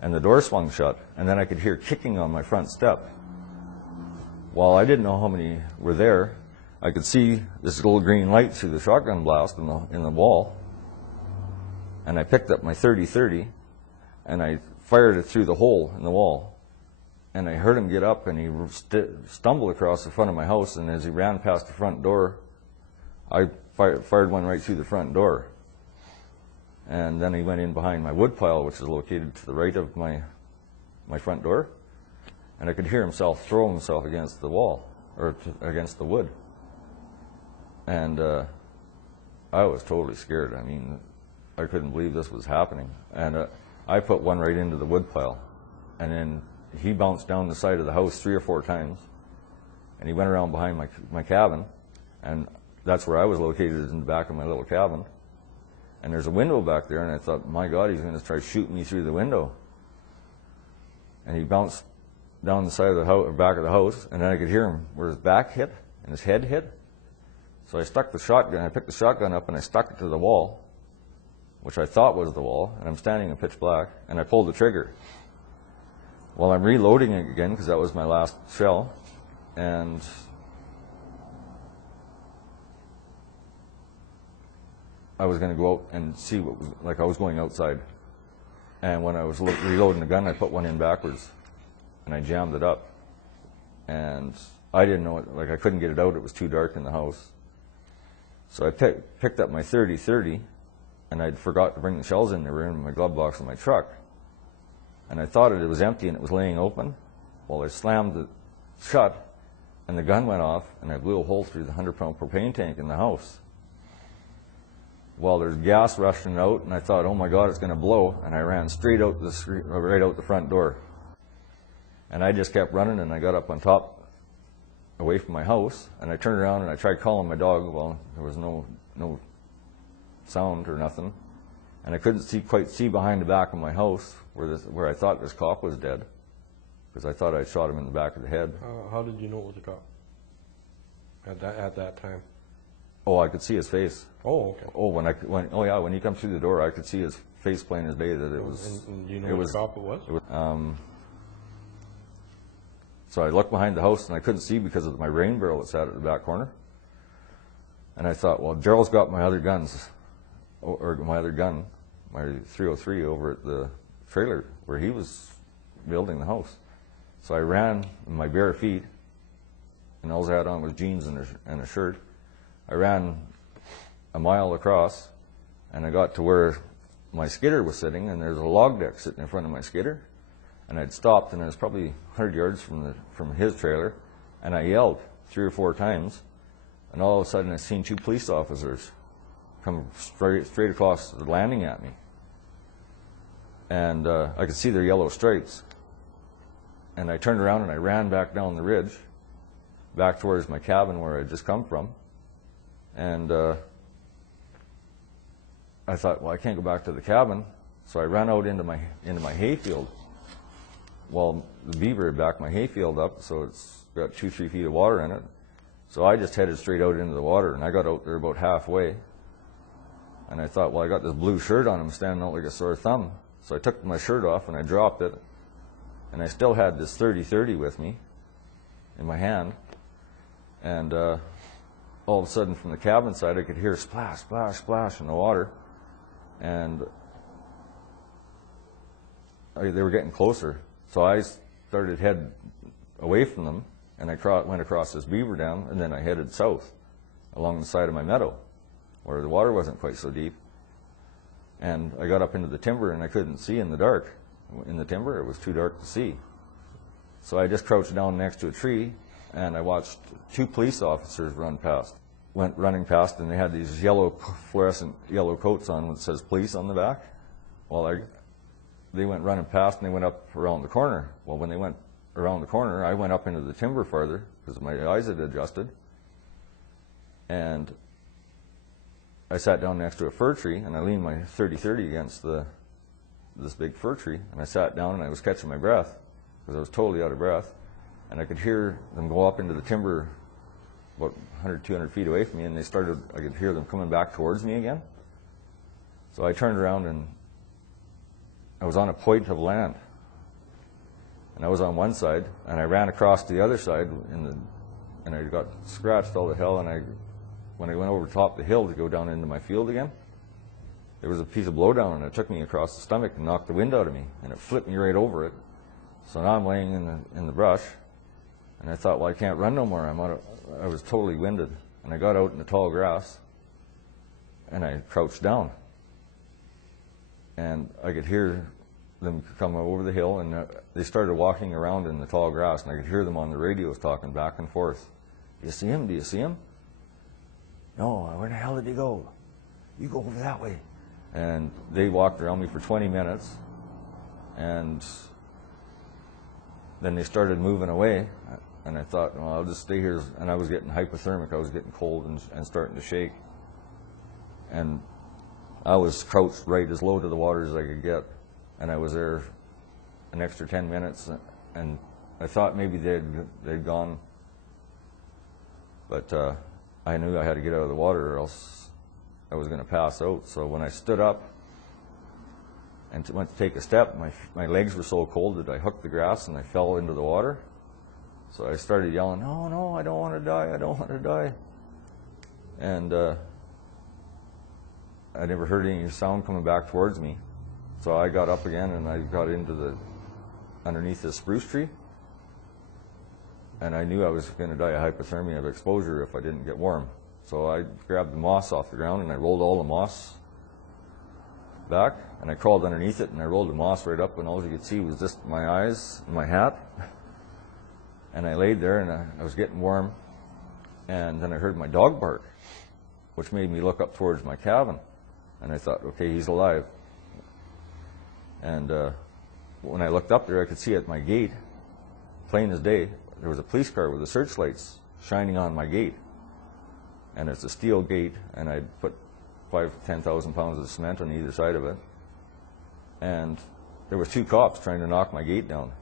and the door swung shut, and then I could hear kicking on my front step. While I didn't know how many were there, I could see this little green light through the shotgun blast in the wall, and I picked up my .30-30, and I fired it through the hole in the wall. And I heard him get up, and he stumbled across the front of my house, and as he ran past the front door, I fired one right through the front door. And then he went in behind my wood pile, which is located to the right of my front door, and I could hear himself throw himself against the wall, or against the wood. And I was totally scared. I mean, I couldn't believe this was happening. And I put one right into the wood pile, and then he bounced down the side of the house 3 or 4 times, and he went around behind my cabin, and that's where I was located, in the back of my little cabin. And there's a window back there, and I thought, my God, he's going to try to shoot me through the window. And he bounced down the side of the house, or back of the house, and then I could hear him where his back hit and his head hit. So I stuck the shotgun, I picked the shotgun up and I stuck it to the wall, which I thought was the wall, and I'm standing in pitch black, and I pulled the trigger. Well, I'm reloading it again, because that was my last shell, and I was going to go out and see what was, like I was going outside. And when I was reloading the gun, I put one in backwards, and I jammed it up. And I didn't know it, like I couldn't get it out, it was too dark in the house. So I picked up my .30-30, and I'd forgot to bring the shells in. They were in my glove box in my truck. And I thought it was empty and it was laying open. Well, I slammed it shut, and the gun went off, and I blew a hole through the 100-pound propane tank in the house. Well, there's gas rushing out, and I thought, oh my God, it's going to blow, and I ran straight out the street, right out the front door. And I just kept running, and I got up on top, away from my house, and I turned around and I tried calling my dog. Well, there was no sound or nothing, and I couldn't quite see behind the back of my house where I thought this cop was dead, because I thought I shot him in the back of the head. How did you know it was a cop at that time? Oh, I could see his face. Oh, okay. Oh, when he comes through the door, I could see his face plain as day that it was. And you know which cop it was? So I looked behind the house, and I couldn't see because of my rain barrel that sat at the back corner. And I thought, well, Daryl's got my other guns, or my other gun, my .303 over at the trailer where he was building the house. So I ran in my bare feet, and all I had on was jeans and a shirt. I ran a mile across, and I got to where my skidder was sitting, and there's a log deck sitting in front of my skidder. And I'd stopped, and I was probably 100 yards from his trailer, and I yelled 3 or 4 times, and all of a sudden I seen 2 police officers come straight across the landing at me. And I could see their yellow stripes. And I turned around and I ran back down the ridge, back towards my cabin where I'd just come from. And I thought, well, I can't go back to the cabin, so I ran out into my hayfield. Well, the beaver had backed my hayfield up, so it's got 2-3 feet of water in it. So I just headed straight out into the water, and I got out there about halfway. And I thought, well, I got this blue shirt on, I'm standing out like a sore thumb. So I took my shirt off and I dropped it, and I still had this .30-30 with me in my hand. And all of a sudden, from the cabin side, I could hear splash, splash, splash in the water, and they were getting closer. So I started head away from them, and I went across this beaver dam, and then I headed south along the side of my meadow, where the water wasn't quite so deep. And I got up into the timber, and I couldn't see in the dark. In the timber, it was too dark to see. So I just crouched down next to a tree, and I watched 2 police officers went running past, and they had these fluorescent yellow coats on that says police on the back. Well, they went running past, and they went up around the corner. Well, when they went around the corner, I went up into the timber farther, because my eyes had adjusted. And I sat down next to a fir tree, and I leaned my .30-30 against this big fir tree, and I sat down, and I was catching my breath, because I was totally out of breath. And I could hear them go up into the timber about 100, 200 feet away from me, and I could hear them coming back towards me again. So I turned around, and I was on a point of land. And I was on one side, and I ran across to the other side, and I got scratched all to hell. And when I went over top of the hill to go down into my field again, there was a piece of blowdown, and it took me across the stomach and knocked the wind out of me, and it flipped me right over it. So now I'm laying in the brush, and I thought, well, I can't run no more. I was totally winded, and I got out in the tall grass, and I crouched down, and I could hear them come over the hill, and they started walking around in the tall grass, and I could hear them on the radios talking back and forth. Do you see him? Do you see him? No. Where the hell did he go? You go over that way. And they walked around me for 20 minutes, and then they started moving away, and I thought, well, I'll just stay here. And I was getting hypothermic. I was getting cold and starting to shake. And I was crouched right as low to the water as I could get. And I was there an extra 10 minutes, and I thought maybe they'd gone. But I knew I had to get out of the water or else I was going to pass out. So when I stood up and went to take a step, my legs were so cold that I hooked the grass and I fell into the water. So I started yelling, no, I don't want to die, I don't want to die. And I never heard any sound coming back towards me. So I got up again and I got underneath this spruce tree. And I knew I was going to die of hypothermia of exposure if I didn't get warm. So I grabbed the moss off the ground and I rolled all the moss back, and I crawled underneath it and I rolled the moss right up, and all you could see was just my eyes and my hat. And I laid there and I was getting warm, and then I heard my dog bark, which made me look up towards my cabin. And I thought, okay, he's alive. And when I looked up there, I could see at my gate, plain as day, there was a police car with the searchlights shining on my gate. And it's a steel gate, and I'd put 5,000 to 10,000 pounds of cement on either side of it. And there was two cops trying to knock my gate down.